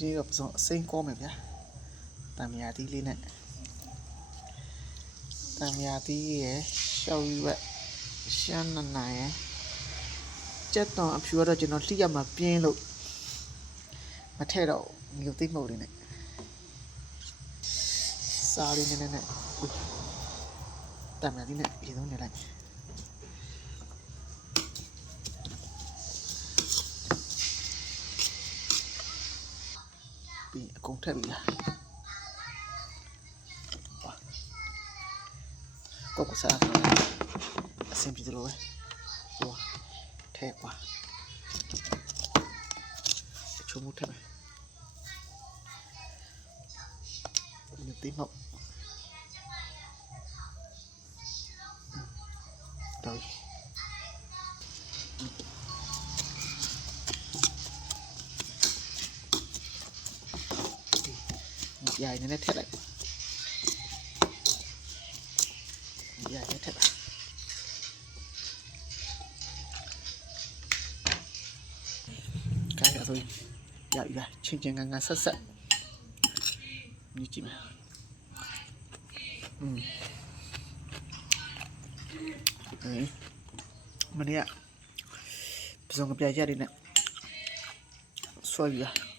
ဒီကပစုံအစိမ်းကောမယ်ဗျာတံမြာတီးလေးနဲ့တံမြာတီးရဲ့ရှောက်ရွက်ရှမ်းနနိုင်ရဲ့ကြက်တော်အဖြူကတော့ကျွန်တော်လှိရမှာပြင်းလို့မထည့်တော့ဒီလိုသိမ့်မုတ်လေးနဲ့စားလေးနဲ့တံမြာတီးနဲ့ရေသုံးနေလိုက်ပြီးအကုန်ထက်ပြီလားကိုကစားအဆင်ပြေတယ်လို့ပဲဟိုထဲကွာချုံမှုထက်မယ်ဒီတိမောက်တော်ใหญ่เนี่ยแท้เลยใหญ่เนี่ยแท้เลยกายอะไรใหญ่เลยชิ้นๆงานๆสัดๆนี่จิ๋มมันเนี่ยผสมกับยาเยอะดีเนี่ยสวยอยู่